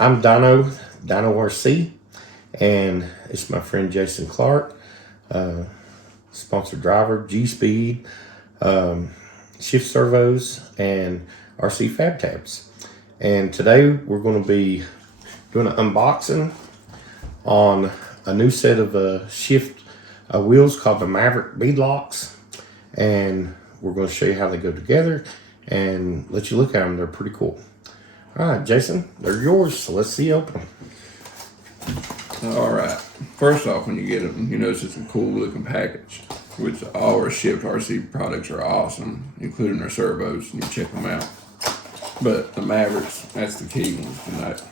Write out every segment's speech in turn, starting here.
I'm DinoRC, and it's my friend Jason Clark, sponsored driver, G-Speed, shift servos, and RC fab tabs. And today we're going to be doing an unboxing on a new set of shift wheels called the Maverick bead locks, and we're going to show you how they go together and let you look at them. They're pretty cool. All right, Jason, they're yours, so let's see you open them. All right. First off, when you get them, you notice it's a cool looking package, which all our ShiftRC products are awesome, including our servos. You can check them out. But the Mavericks, that's the key ones tonight.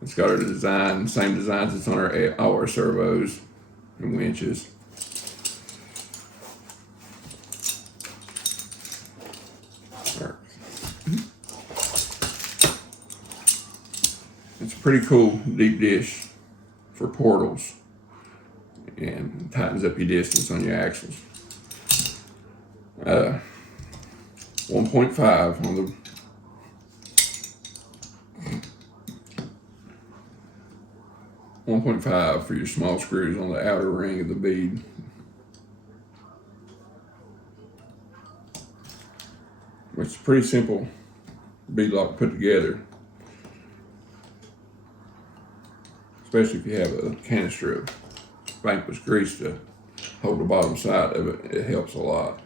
It's got our design, same designs that's on all our servos and winches. It's a pretty cool deep dish for portals and tightens up your distance on your axles. 1.5 on the for your small screws on the outer ring of the bead. It's a pretty simple bead lock to put together, especially if you have a canister of bankless grease to hold the bottom side of it. It helps a lot.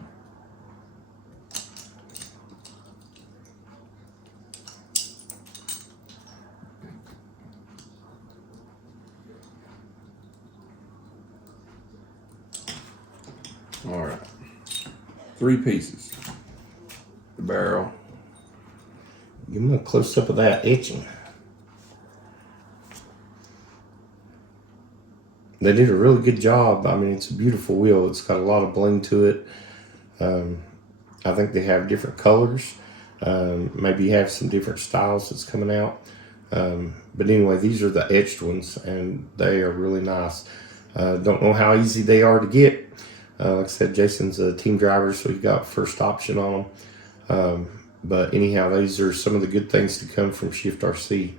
All right, 3 pieces. The barrel. Give them a close up of that etching. They did a really good job. I mean, it's a beautiful wheel. It's got a lot of bling to it. I think they have different colors. Maybe you have some different styles that's coming out. But anyway, these are the etched ones, and they are really nice. Don't know how easy they are to get. Like I said, Jason's a team driver, so he got first option on them. But anyhow, these are some of the good things to come from ShiftRC.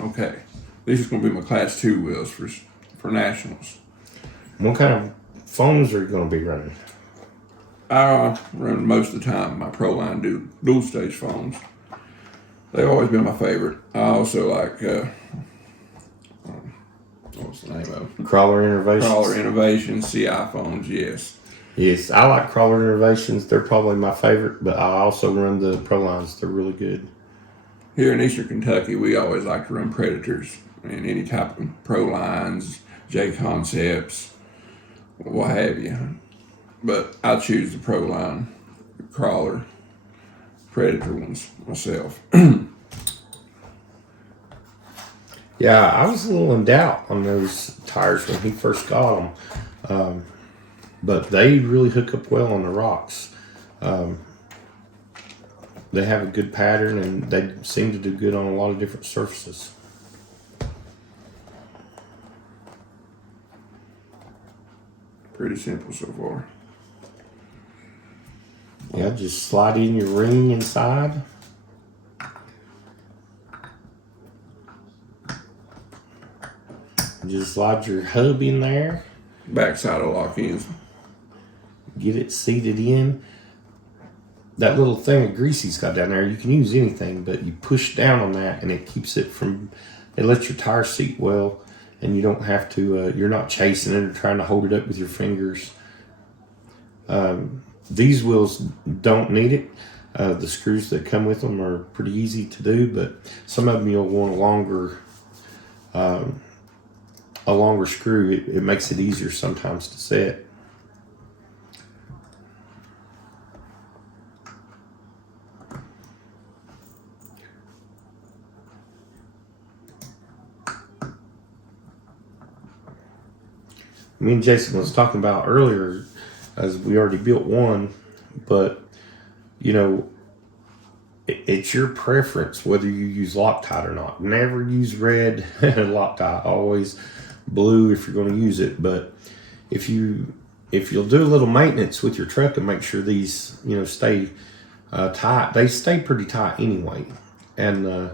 Okay, these are going to be my Class 2 wheels for nationals. What kind of foams are you going to be running? I run most of the time my Proline dual stage foams. They've always been my favorite. I also like, what's the name of them? Crawler Innovations. Crawler Innovations, CI foams, yes. Yes, I like Crawler Innovations. They're probably my favorite, but I also run the Prolines. They're really good. Here in Eastern Kentucky, we always like to run Predators and any type of Prolines, J Concepts, what have you. But I choose the Proline, the Crawler, Predator ones myself. Yeah, I was a little in doubt on those tires when he first got them. But they really hook up well on the rocks. They have a good pattern, and they seem to do good on a lot of different surfaces. Pretty simple so far. Yeah, just slide in your ring inside. Just slide your hub in there. Backside will lock in. Get it seated in. That little thing of grease he's got down there, you can use anything, but you push down on that and it keeps it from, it lets your tire seat well, and you don't have to, you're not chasing it or trying to hold it up with your fingers. These wheels don't need it. The screws that come with them are pretty easy to do, but some of them you'll want a longer screw. It makes it easier sometimes to set. Me and Jason was talking about earlier, as we already built one, but you know, it's your preference whether you use Loctite or not. Never use red Loctite, always blue if you're going to use it. But if you'll do a little maintenance with your truck and make sure these, stay tight, they stay pretty tight anyway. And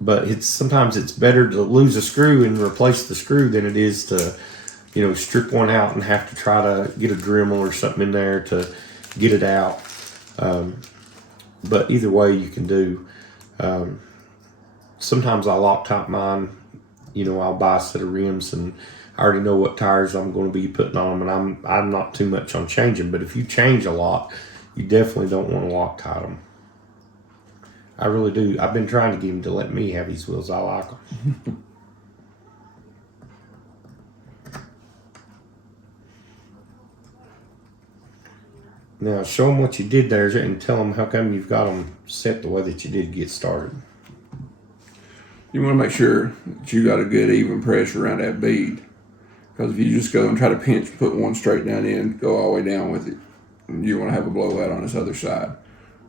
but sometimes it's better to lose a screw and replace the screw than it is to, strip one out and have to try to get a Dremel or something in there to get it out. But either way you can do. Sometimes I Loctite mine. I'll buy a set of rims and I already know what tires I'm going to be putting on them, and I'm not too much on changing. But if you change a lot, you definitely don't want to Loctite them. I really do. I've been trying to get him to let me have these wheels. I like them. Now show them what you did there and tell them how come you've got them set the way that you did to get started. You want to make sure that you got a good even pressure around that bead. Because if you just go and try to pinch, put one straight down in, go all the way down with it, you want to have a blowout on this other side.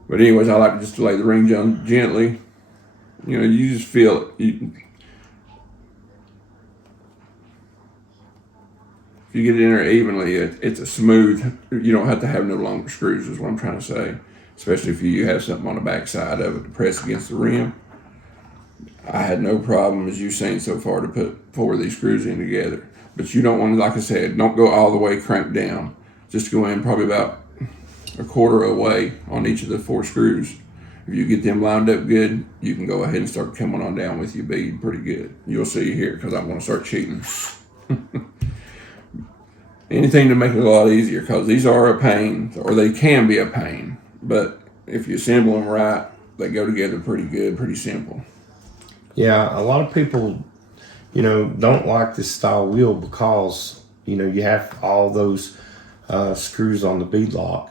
But anyways, I like just to lay the ring down gently. You just feel it. If you get it in there evenly, it's a smooth. You don't have to have no longer screws, is what I'm trying to say. Especially if you have something on the back side of it to press against the rim. I had no problem, as you've seen so far, to put 4 of these screws in together. But you don't want to, like I said, don't go all the way cranked down. Just go in probably about a quarter away on each of the 4 screws. If you get them lined up good, you can go ahead and start coming on down with your bead pretty good. You'll see here, because I'm going to start cheating. Anything to make it a lot easier, because these are a pain, or they can be a pain. But if you assemble them right, they go together pretty good, pretty simple. Yeah, a lot of people, don't like this style wheel because, you have all those screws on the bead lock.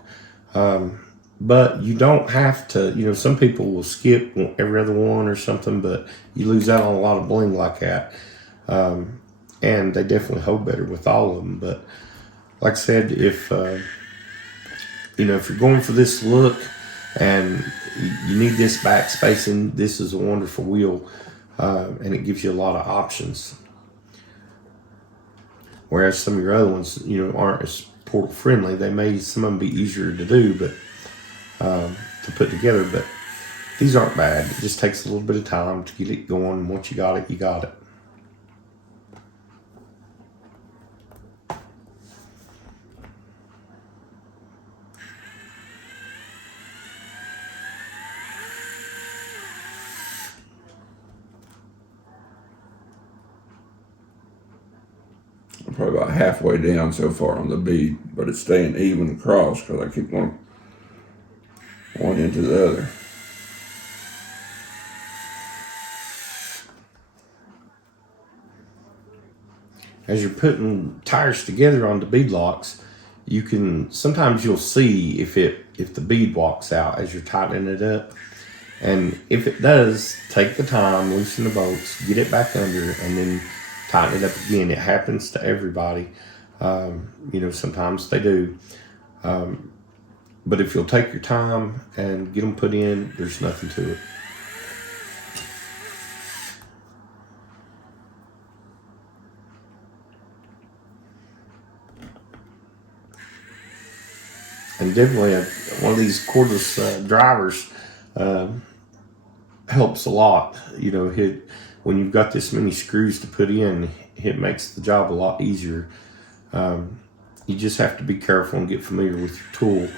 But you don't have to, some people will skip every other one or something, but you lose out on a lot of bling like that. And they definitely hold better with all of them. But like I said, if you're going for this look and you need this back spacing, this is a wonderful wheel. And it gives you a lot of options. Whereas some of your other ones, aren't as portal friendly. Some of them be easier to do, but to put together. But these aren't bad. It just takes a little bit of time to get it going. And once you got it, you got it. I'm probably about halfway down so far on the bead, but it's staying even across because I keep going one into the other. As you're putting tires together on the bead locks, sometimes you'll see if the bead walks out as you're tightening it up. And if it does, take the time, loosen the bolts, get it back under, and then tighten it up again. It happens to everybody. Sometimes they do. But if you'll take your time and get them put in, there's nothing to it. And definitely one of these cordless drivers helps a lot. When you've got this many screws to put in, it makes the job a lot easier. You just have to be careful and get familiar with your tool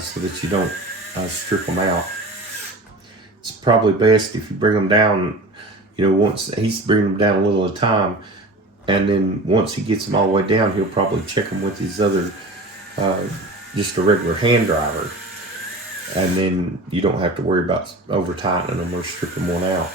so that you don't strip them out. It's probably best if you bring them down, once he's bringing them down a little at a time, and then once he gets them all the way down, he'll probably check them with his other, just a regular hand driver. And then you don't have to worry about over tightening them or stripping one out.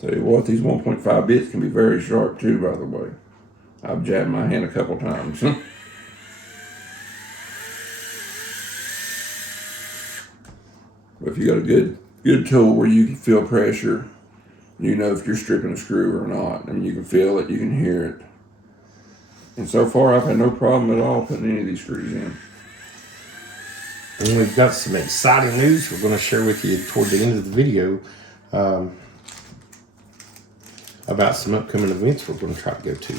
Tell you what, these 1.5 bits can be very sharp too, by the way. I've jabbed my hand a couple times. But if you got a good tool where you can feel pressure you know if you're stripping a screw or not. I mean, you can feel it, you can hear it. And so far, I've had no problem at all putting any of these screws in. And we've got some exciting news we're going to share with you toward the end of the video about some upcoming events we're going to try to go to.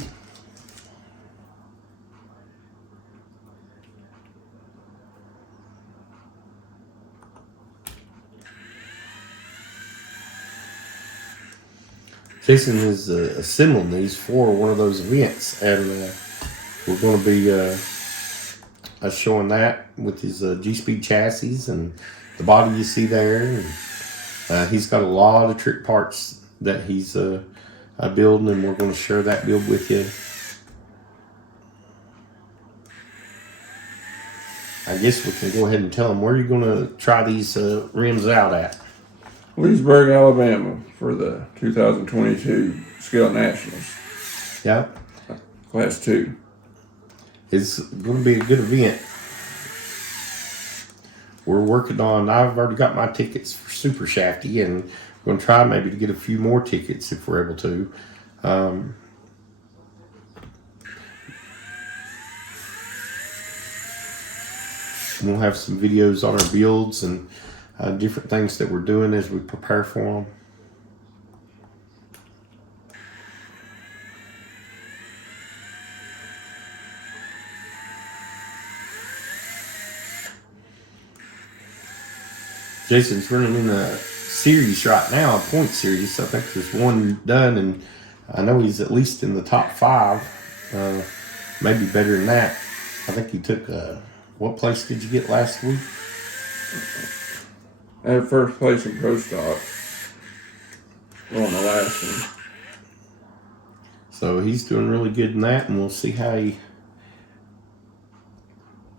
Jason is assembling these for one of those events, and we're going to be showing that with his G-Speed chassis and the body you see there. And, he's got a lot of trick parts that he's building, and we're going to share that build with you. I guess we can go ahead and tell them where you're going to try these rims out at. Leesburg, Alabama for the 2022 Scale Nationals. Yep. Class 2. It's going to be a good event. We're working on, I've already got my tickets for Super Shafty, and we're going to try maybe to get a few more tickets if we're able to. We'll have some videos on our builds and different things that we're doing as we prepare for them. Jason's running in a series right now, a point series. I think there's one done, and I know he's at least in the top 5, maybe better than that. I think he took, what place did you get last week? I had first place in Pro Stock on the last one. So he's doing really good in that, and we'll see how he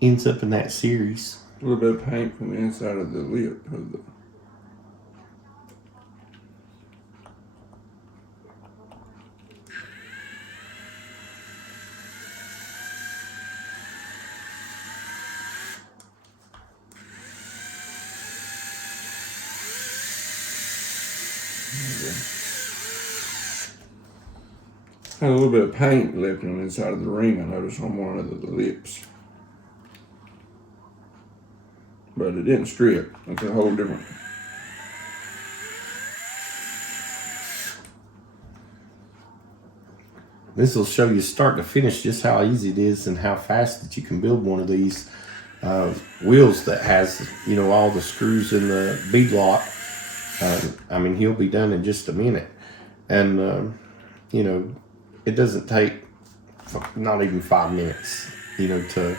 ends up in that series. A little bit of paint from the inside of the lip of the. Had a little bit of paint left on the inside of the ring, I noticed on one of the lips. But it didn't strip. It's a whole different. This will show you start to finish just how easy it is and how fast that you can build one of these wheels that has, you know, all the screws in the bead lock. I mean, he'll be done in just a minute. And, you know, it doesn't take not even 5 minutes, you know, to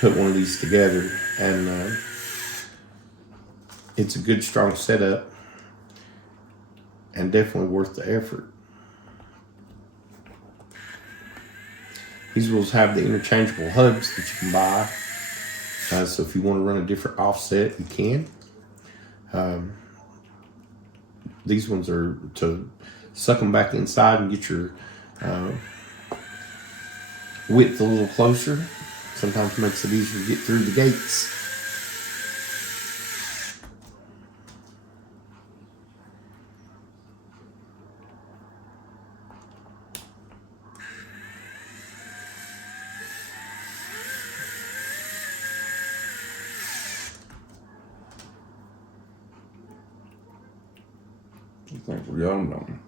put one of these together. And it's a good, strong setup and definitely worth the effort. These wheels have the interchangeable hubs that you can buy. So if you want to run a different offset, you can. These ones are to suck them back inside and get your width a little closer. Sometimes makes it easier to get through the gates. I think we're young on.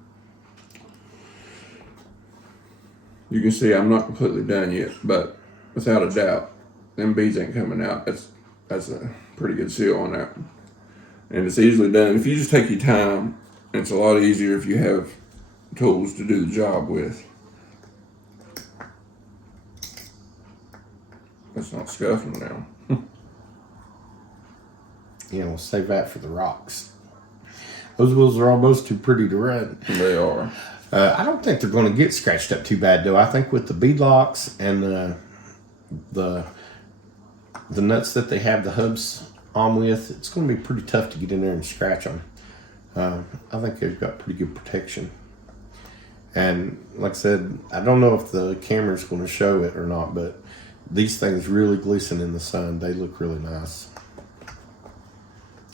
You can see I'm not completely done yet, but without a doubt, them beads ain't coming out. That's a pretty good seal on that. And it's easily done. If you just take your time, it's a lot easier if you have tools to do the job with. That's not scuffing now. You know, we'll save that for the rocks. Those wheels are almost too pretty to run. They are. I don't think they're going to get scratched up too bad, though. I think with the bead locks and the nuts that they have the hubs on with, it's going to be pretty tough to get in there and scratch them. I think they've got pretty good protection. And like I said, I don't know if the camera's going to show it or not, but these things really glisten in the sun. They look really nice.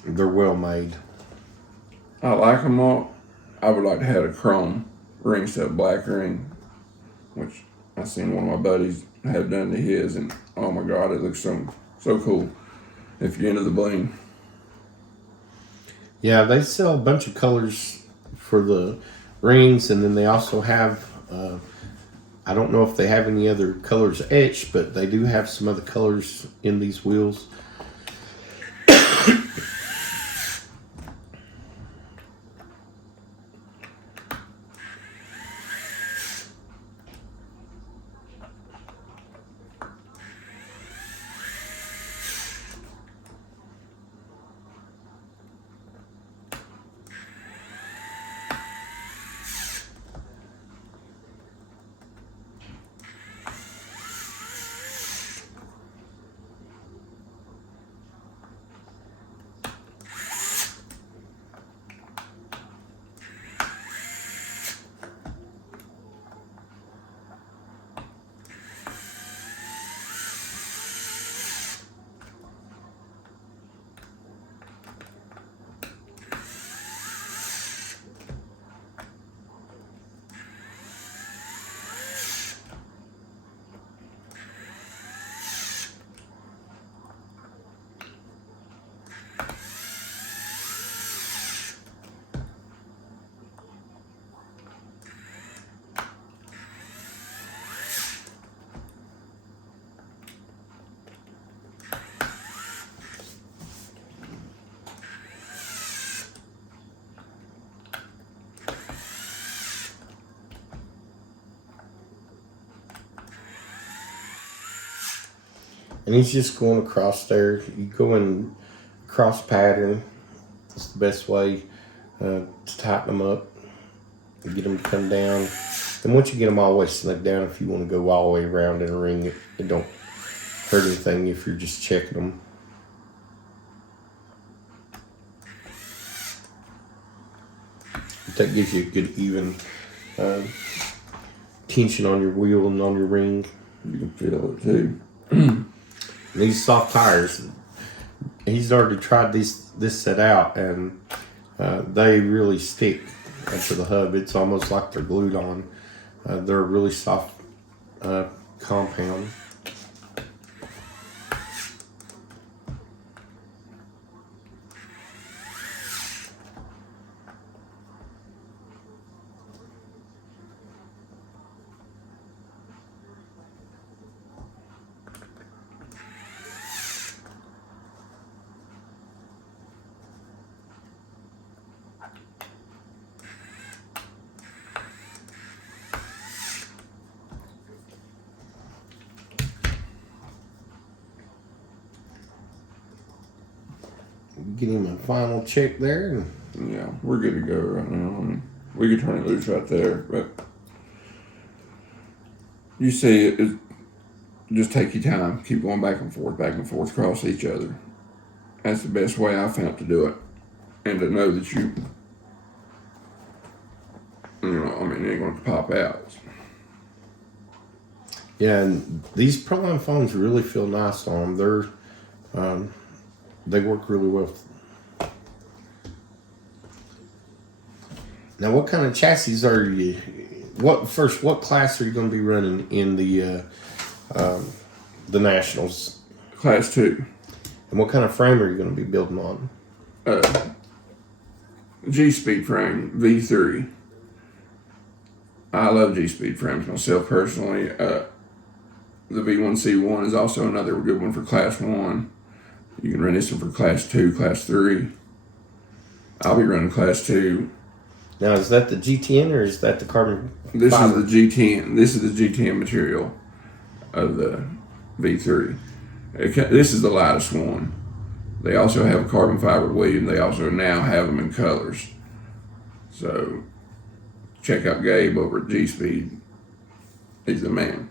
They're well made. I like them all. I would like to have a chrome ring instead of black ring, which I seen one of my buddies have done to his, and oh my god, it looks so cool if you're into the bling. Yeah, they sell a bunch of colors for the rings, and then they also have. I don't know if they have any other colors etched, but they do have some other colors in these wheels. And he's just going across there. You go in cross pattern. It's the best way to tighten them up and get them to come down. And once you get them all the way snug down, if you want to go all the way around in a ring, it don't hurt anything if you're just checking them. That gives you a good even tension on your wheel and on your ring. You can feel it too. These soft tires, he's already tried this set out, and they really stick to the hub. It's almost like they're glued on. They're a really soft compound. Get him a final check there. Yeah, we're good to go right now. I mean, we could turn it loose right there, but you see it just take your time. Keep going back and forth across each other. That's the best way I found to do it. And to know that you know, I mean, it ain't going to pop out. Yeah, and these Proline phones really feel nice on them. They work really well. Now, what kind of chassis are you? What class are you going to be running in the Nationals? Class 2. And what kind of frame are you going to be building on? G-Speed frame, V3. I love G-Speed frames myself personally. The V1C1 is also another good one for Class 1. You can run this one for Class 2, Class 3. I'll be running Class 2. Now, is that the G10 or is that the carbon This fiber? is the G10. This is the G10 material of the V3. This is the lightest one. They also have a carbon fiber bleed, and they also now have them in colors. So check out Gabe over at G-Speed. He's the man.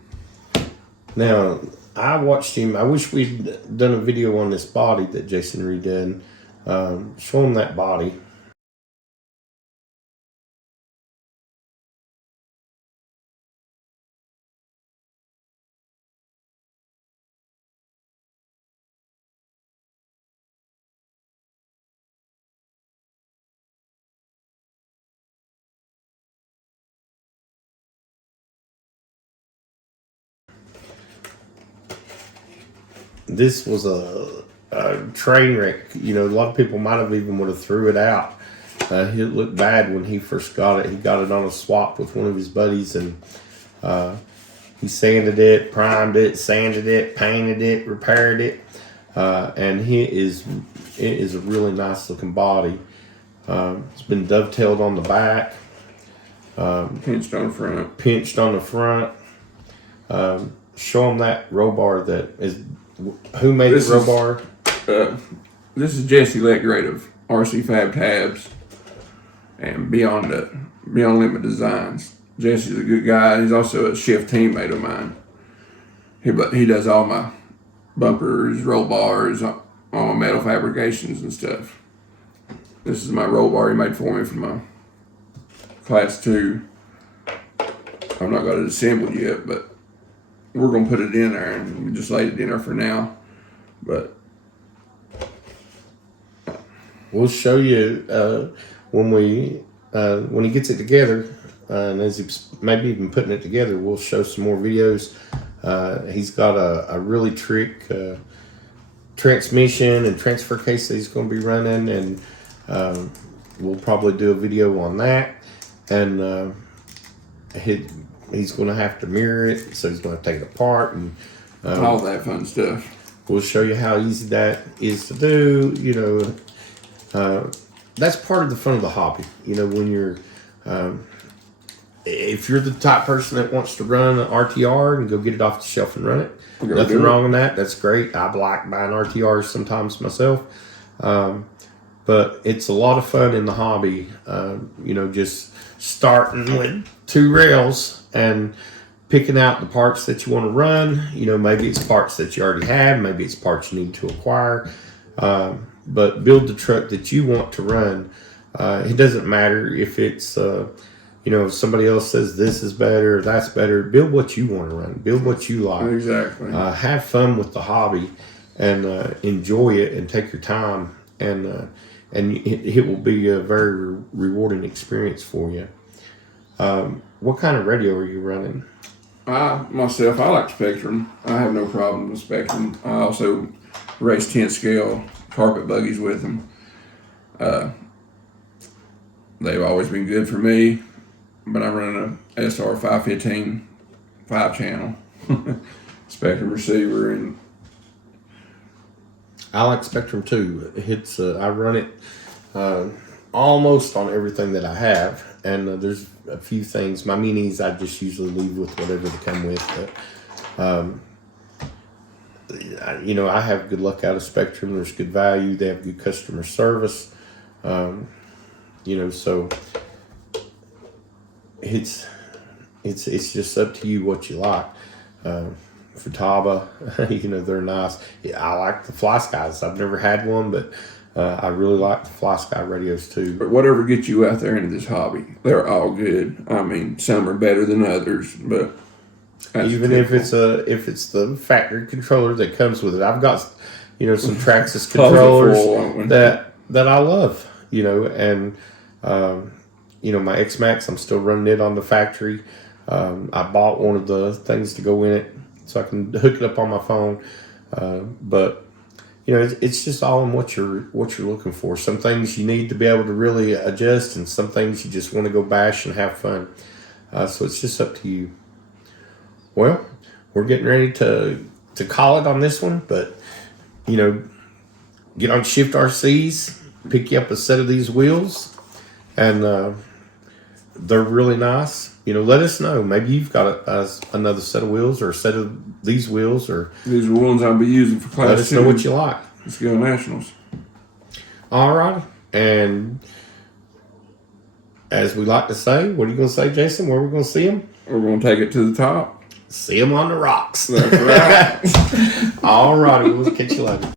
Now, I watched him. I wish we'd done a video on this body that Jason redone. Show him that body. this was a train wreck. You know, a lot of people might have even would have threw it out. It looked bad when he first got it. He got it on a swap with one of his buddies, and he sanded it, primed it, sanded it, painted it, repaired it, and it is a really nice looking body. It's been dovetailed on the back, Pinched on the front. pinched on the front. Show them that roll bar that is. Who made This the roll is- bar? This is Jesse Letgrade of RC Fab Tabs and Beyond Limit Designs. Jesse's a good guy. He's also a shift teammate of mine. He does all my bumpers, roll bars, all my metal fabrications and stuff. This is my roll bar he made for me for my Class 2. I'm not got it assembled yet, but we're going to put it in there, and we just laid it in there for now. But We'll show you when he gets it together, and as he's maybe even putting it together, we'll show some more videos. He's got a really trick transmission and transfer case that he's going to be running, and we'll probably do a video on that. And he's going to have to mirror it, so he's going to take it apart, and all that fun stuff. we'll show you how easy that is to do. You know, that's part of the fun of the hobby. You know, when you're, if you're the type person that wants to run an RTR and go get it off the shelf and run it, Go nothing do it. wrong with that. That's great. I like buying RTRs sometimes myself. But it's a lot of fun in the hobby. You know, just starting with 2 rails and picking out the parts that you want to run. You know, maybe it's parts that you already have, maybe it's parts you need to acquire. But build the truck that you want to run. It doesn't matter if it's, you know, if somebody else says this is better, or that's better. Build what you want to run. Build what you like. Exactly. Have fun with the hobby, and enjoy it, and take your time, and it will be a very rewarding experience for you. What kind of radio are you running? I like Spectrum. I have no problem with Spectrum. I also race 10 scale carpet buggies with them. They've always been good for me, but I'm running a SR 515 5-channel Spectrum receiver, and I like Spectrum too. It's I run it almost on everything that I have, and there's a few things. My minis I just usually leave with whatever they come with, but you know, I have good luck out of Spectrum. There's good value. They have good customer service. You know, so it's just up to you what you like. Futaba, you know, they're nice. Yeah, I like the Fly Skies. I've never had one, but I really like the Fly Sky radios too. but whatever gets you out there into this hobby, they're all good. I mean, some are better than others, but that's Even if typical. it's the factory controller that comes with it. I've got, you know, some Traxxas Closet controllers full, aren't we? that I love, you know, and you know, my X-Max, I'm still running it on the factory. I bought one of the things to go in it so I can hook it up on my phone. But you know, it's just all in what you're looking for. Some things you need to be able to really adjust, and some things you just want to go bash and have fun. So it's just up to you. Well, we're getting ready to call it on this one, but you know, get on ShiftRCs, pick you up a set of these wheels, and they're really nice. You know, let us know. Maybe you've got another set of wheels, or a set of these wheels, or These are ones I'll be using for Class let us 2. know what you like. Let's go Nationals. All right, and as we like to say, what are you going to say, Jason? Where are we going to see them? We're going to take it to the top. See them on the rocks. That's right. All righty, we'll catch you later.